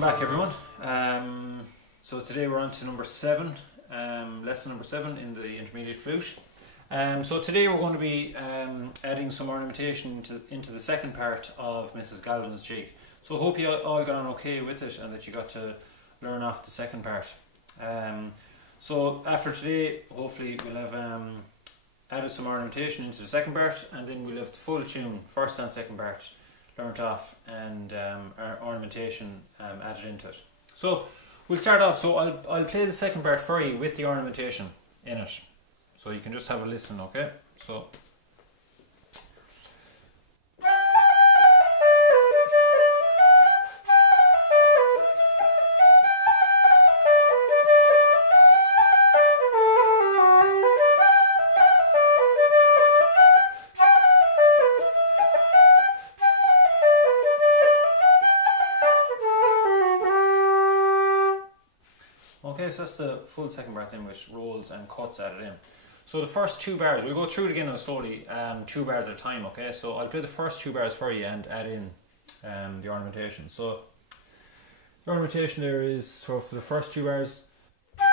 Welcome back, everyone. So today we're on to number 7, lesson number 7 in the intermediate flute. So today we're going to be adding some ornamentation into the second part of Mrs Galvin's jig. So I hope you all got on okay with it and that you got to learn off the second part. So after today, hopefully we'll have added some ornamentation into the second part, and then we'll have the full tune, first and second part, learnt off, and our ornamentation added into it. So we'll start off. So I'll play the second part for you with the ornamentation in it, so you can just have a listen, okay? So. Okay, so that's the full second part in, with rolls and cuts added in. So the first 2 bars, we'll go through it again slowly, 2 bars at a time, okay? So I'll play the first 2 bars for you and add in the ornamentation. So the ornamentation there is, so for the first 2 bars, I'll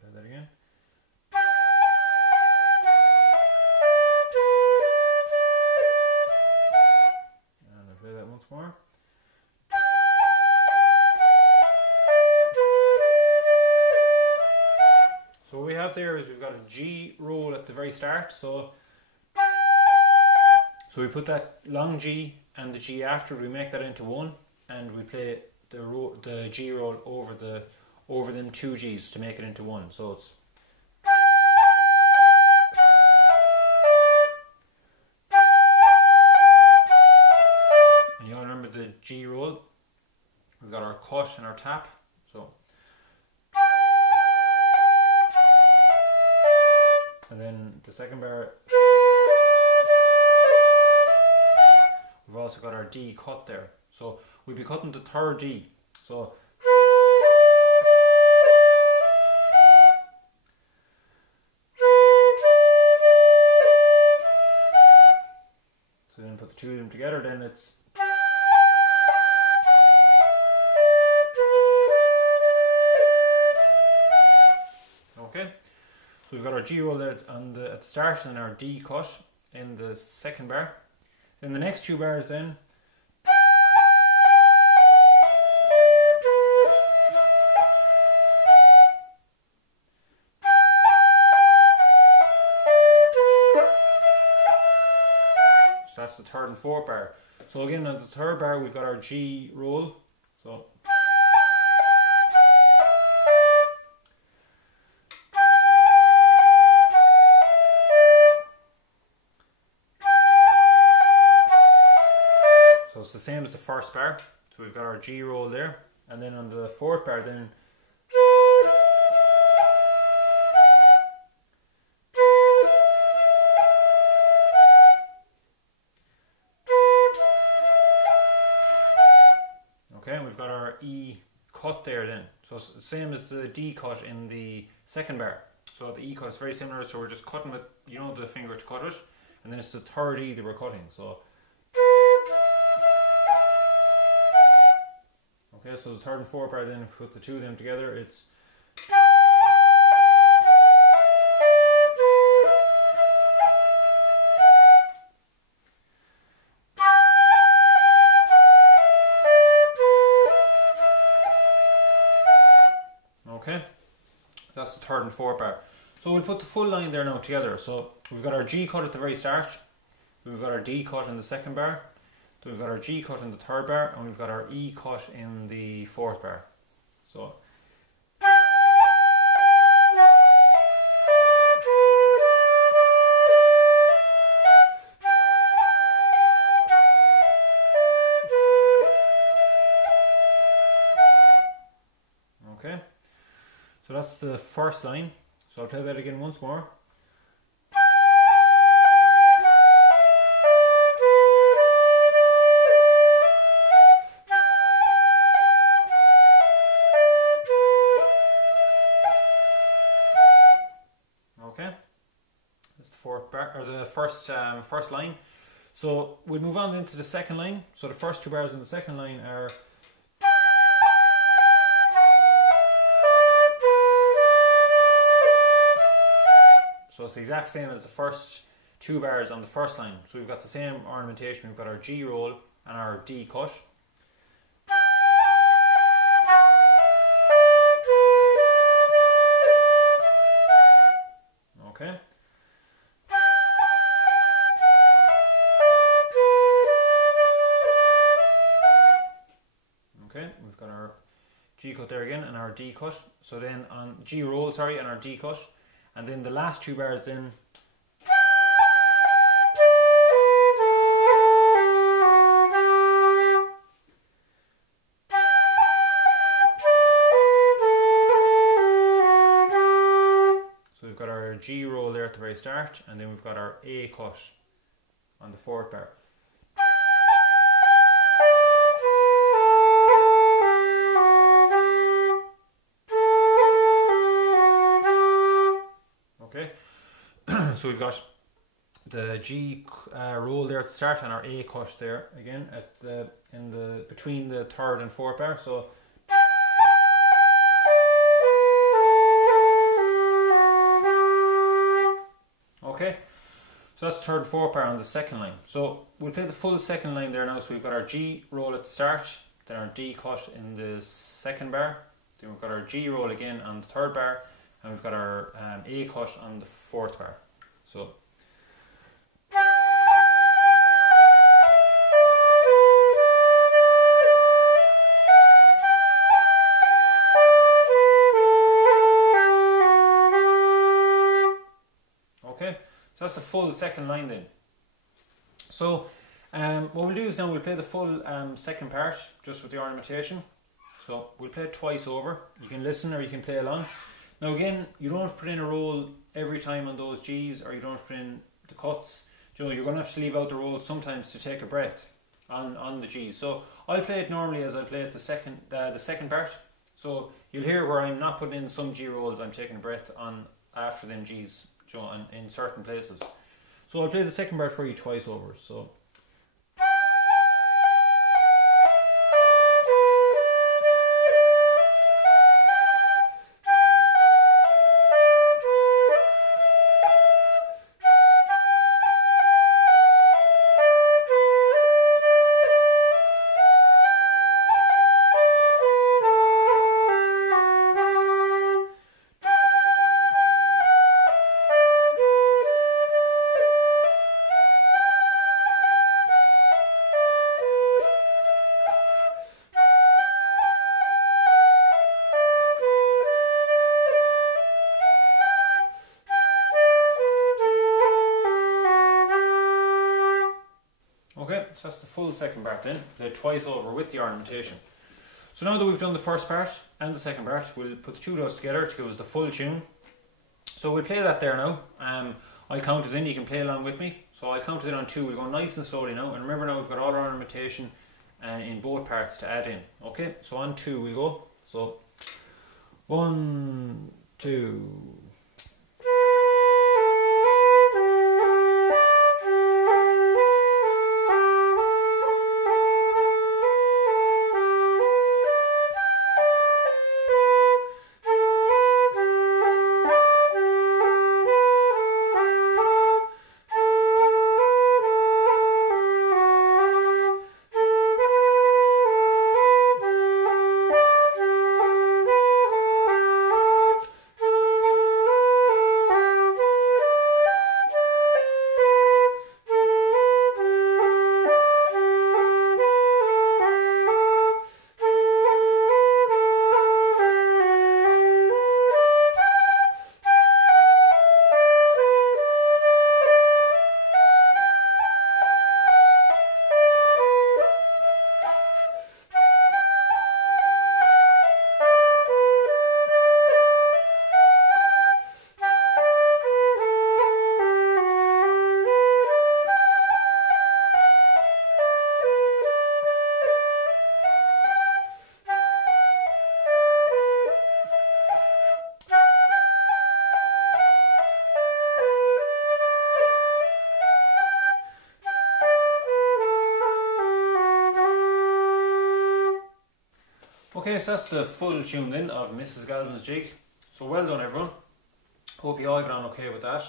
play that again. More. So what we have there is we've got a G roll at the very start, so we put that long G and the G after, we make that into one, and we play the G roll over them 2 G's to make it into one. So it's the G roll, we've got our cut and our tap, so, and then the second bar, we've also got our D cut there, so we'll be cutting the 3rd D, so then put the 2 of them together, then it's okay. So we've got our G roll there at the start and our D cut in the second bar. Then the next 2 bars then, so that's the 3rd and 4th bar. So again, on the 3rd bar we've got our G roll, so it's the same as the first bar, so we've got our G roll there, and then on the 4th bar then okay, and we've got our E cut there then, so it's the same as the D cut in the second bar. So the E cut is very similar, so we're just cutting with, you know, the finger to cut it, and then it's the 3rd E that we're cutting. So okay, so the 3rd and 4th bar then, if we put the 2 of them together, it's okay, that's the 3rd and 4th bar. So we'll put the full line there now together. So we've got our G cut at the very start, we've got our D cut in the second bar, so we've got our G cut in the 3rd bar, and we've got our E cut in the 4th bar. So okay, so that's the first line. So I'll play that again once more. the first line. So we'll move on into the second line. So the first 2 bars in the second line are. So it's the exact same as the first 2 bars on the first line. So we've got the same ornamentation. We've got our G roll and our D cut. Okay. Okay, we've got our G cut there again and our D cut. So then on G roll, sorry, and our D cut. And then the last 2 bars then. So we've got our G roll there at the very start, and then we've got our A cut on the 4th bar. Okay, so we've got the G roll there at the start and our A cut there again at the between the 3rd and 4th bar. So okay, so that's the 3rd and 4th bar on the second line. So we'll play the full second line there now. So we've got our G roll at the start, then our D cut in the 2nd bar, then we've got our G roll again on the 3rd bar, and we've got our A cut on the 4th bar. So okay, so that's the full second line then. So what we'll do is now we'll play the full second part just with the ornamentation. So we'll play it twice over. You can listen or you can play along. Now again, you don't have to put in a roll every time on those G's, or you don't have to put in the cuts. You know, you're going to have to leave out the rolls sometimes to take a breath on the G's. So I'll play it normally as I play it the second part. So you'll hear where I'm not putting in some G rolls, I'm taking a breath on after them G's, you know, in certain places. So I'll play the second part for you twice over. So. Okay, so that's the full second part then, played twice over with the ornamentation. So now that we've done the first part and the second part, we'll put the 2 of those together to give us the full tune. So we'll play that there now. I'll count it in, you can play along with me. So I'll count it in on 2, we'll go nice and slowly now. And remember now we've got all our ornamentation in both parts to add in. Okay, so on 2 we'll go. So 1, 2... Okay, so that's the full tune then of Mrs Galvin's jig. So well done everyone. Hope you all got on okay with that.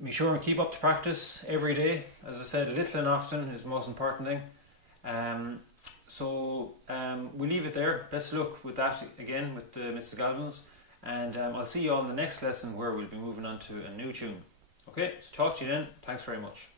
Be sure and keep up to practice every day. As I said, little and often is the most important thing. We'll leave it there. Best of luck with that again with the Mrs Galvin's, and I'll see you all in the next lesson where we'll be moving on to a new tune. Okay, so talk to you then. Thanks very much.